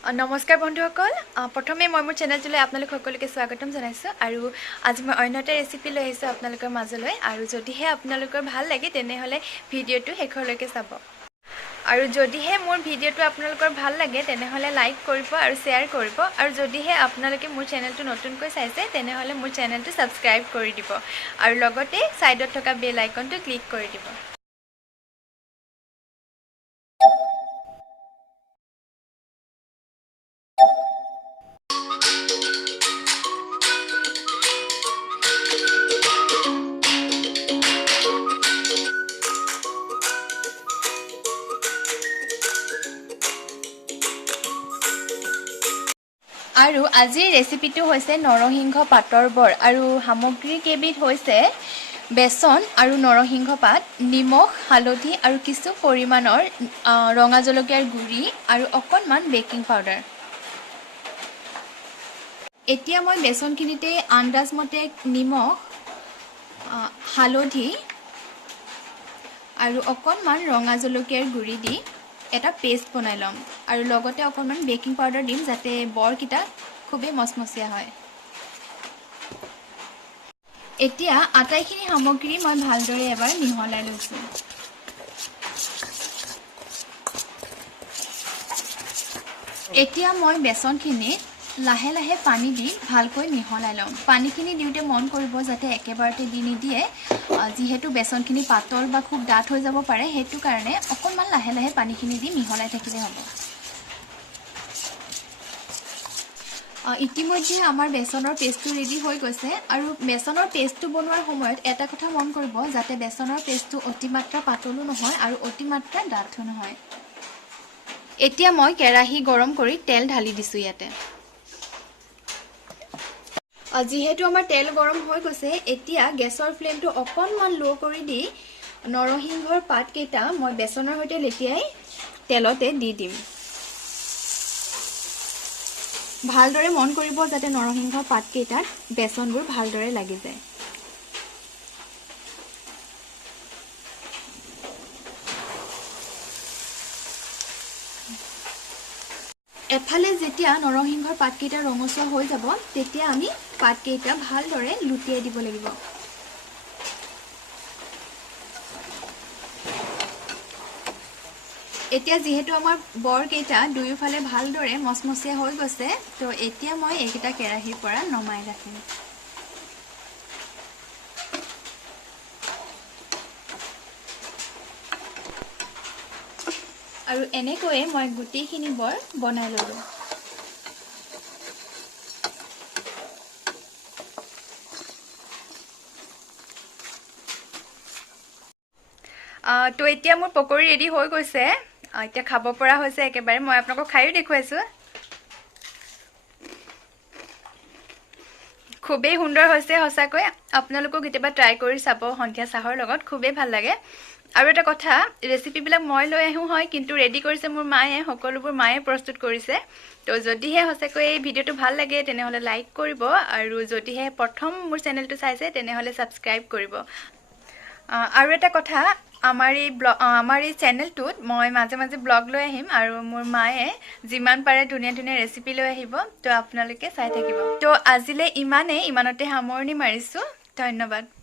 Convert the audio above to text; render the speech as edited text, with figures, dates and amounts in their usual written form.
নমস্কাৰ বন্ধুসকল প্ৰথমে মই মোৰ চেনেলটোলৈ আপোনালোক সকলোকে স্বাগতম জনাইছোঁ আৰু আজি মই অন্য এটা ৰেচিপি লৈ আহিছোঁ আপোনালোকৰ মাজলৈ আৰু যদিহে আপোনালোকৰ ভাল লাগে তেনেহ'লে ভিডিঅ'টো শেষলৈকে চাব আৰু যদিহে মোৰ ভিডিঅ'টো আপোনালোকৰ ভাল লাগে তেনেহ'লে লাইক কৰিব আৰু শ্বেয়াৰ কৰিব আৰু যদিহে আপোনালোকে মোৰ চেনেলটো নতুনকৈ চাইছে তেনেহ'লে মোৰ চেনেলটো ছাবস্ক্ৰাইব কৰি দিব আৰু লগতে ছাইডত থকা বেল আইকনটো ক্লিক কৰি দিব আৰু আজিৰ ৰেচিপিটো হৈছে নৰসিংহ পাতৰ বৰ আৰু সামগ্ৰী কেইবিধ হৈছে বেচন আৰু নৰসিংহ পাত নিমখ হালধি আৰু কিছু পৰিমাণৰ ৰঙা জলকীয়াৰ গুড়ি আৰু অকণমান বেকিং পাউডাৰ এতিয়া মই বেচনখিনিতে আন্দাজমতে নিমখ হালধি আৰু অকণমান ৰঙা জলকীয়াৰ গুড়ি দি এটা পেষ্ট বনাই ল'ম আৰু লগতে অকণমান বেকিং পাউডাৰ দিম যাতে বৰকিটা খুবেই মচমচীয়া হয় এতিয়া আটাইখিনি সামগ্ৰী মই ভালদৰে এবাৰ মিহলাই লৈছোঁ এতিয়া মই বেচনখিনি লাহে লাহে পানী দি ভালকৈ মিহলাই ল'ম পানীখিনি দিওঁতে মন কৰিব যাতে একেবাৰতে দি নিদিয়ে যিহেতু বেচনখিনি পাতল বা খুব ডাঠ হৈ যাব পাৰে সেইটো কাৰণে অকণমান লাহে লাহে পানীখিনি দি মিহলাই থাকিলে হ'ব ইতিমধ্যে আমাৰ বেচনৰ পেষ্টটো ৰেডি হৈ গৈছে আৰু বেচনৰ পেষ্টটো বনোৱাৰ সময়ত এটা কথা মন কৰিব যাতে বেচনৰ পেষ্টটো অতিমাত্ৰা পাতলো নহয় আৰু অতিমাত্ৰা ডাঠো নহয় এতিয়া মই কেৰাহী গৰম কৰি তেল ঢালি দিছোঁ ইয়াতে যিহেতু আমাৰ তেল গৰম হৈ গৈছে এতিয়া গেছৰ ফ্লেমটো অকণমান ল' কৰি দি নৰসিংহৰ পাতকেইটা মই বেচনৰ সৈতে লেটিয়াই তেলতে দি দিম ভালদৰে মন কৰিব যাতে নৰসিংহৰ পাতকেইটাত বেচনবোৰ ভালদৰে লাগি যায় এফালে যেতিয়া নৰসিংহৰ পাতকেইটা ৰঙচুৱা হৈ যাব তেতিয়া আমি পাতকেইটা ভালদৰে লুটিয়াই দিব লাগিব এতিয়া যিহেতু আমাৰ বৰকেইটা দুয়োফালে ভালদৰে মচমচীয়া হৈ গৈছে তো এতিয়া মই এইকেইটা কেৰাহীৰ পৰা নমাই ৰাখিম আৰু এনেকৈয়ে মই গোটেইখিনি বৰ বনাই ল'লোঁ তো এতিয়া মোৰ পকৰি ৰেডি হৈ গৈছে এতিয়া খাব পৰা হৈছে একেবাৰে মই আপোনালোকক খাইও দেখুৱাইছোঁ খুবেই সুন্দৰ হৈছে সঁচাকৈ আপোনালোকো কেতিয়াবা ট্ৰাই কৰি চাব সন্ধিয়া চাহৰ লগত খুবেই ভাল লাগে আৰু এটা কথা ৰেচিপিবিলাক মই লৈ আহোঁ হয় কিন্তু ৰেডি কৰিছে মোৰ মায়ে সকলোবোৰ মায়ে প্ৰস্তুত কৰিছে তো যদিহে সঁচাকৈ এই ভিডিঅ'টো ভাল লাগে তেনেহ'লে লাইক কৰিব আৰু যদিহে প্ৰথম মোৰ চেনেলটো চাইছে তেনেহ'লে ছাবস্ক্ৰাইব কৰিব আৰু এটা কথা আমাৰ এই চেনেলটোত মই মাজে মাজে ব্লগ লৈ আহিম আৰু মোৰ মায়ে যিমান পাৰে ধুনীয়া ধুনীয়া ৰেচিপি লৈ আহিব তো আপোনালোকে চাই থাকিব তো আজিলৈ ইমানতে সামৰণি মাৰিছোঁ ধন্যবাদ